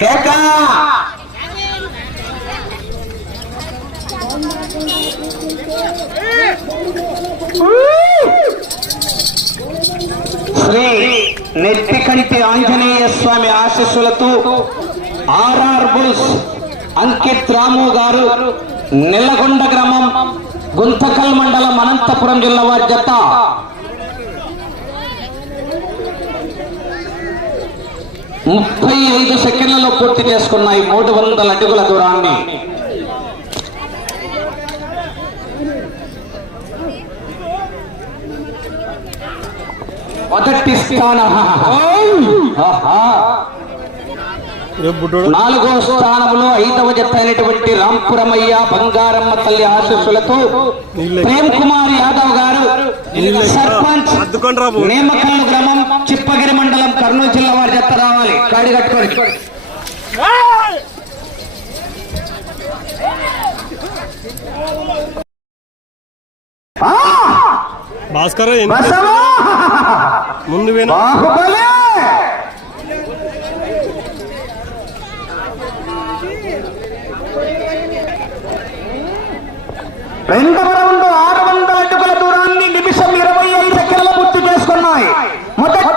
కేక! శ్రీ నెట్టికంటి ఆంజనేయ స్వామి ఆశీస్సులతో RR bulls Ankit రాము గారు నెల్లగొండ గ్రామం గుంతకల్ మండలం అనంతపురం జిల్లా వారి జత ముప్పై ఐదు సెకండ్లలో పూర్తి చేసుకున్నాయి మూడు వందల అడుగుల దూరాన్ని. మొదటి స్థానం. నాలుగో స్థానంలో ఐదవ జత అయినటువంటి రాంపురమయ్య బంగారమ్మ తల్లి ఆశీస్సులతో ప్రేమ్ కుమార్ యాదవ్ గారు సర్పంచ్. నేమకల్లు గ్రామం చిప్పగిరి కాడి కట్టుకోండి. భాస్కర్ ముందు వేణు రెండు ఆరు వందల అడుగుల దూరాన్ని నిమిషం ఇరవై ఐదు సెకండ్లు పూర్తి చేసుకున్నాయి. మొదటి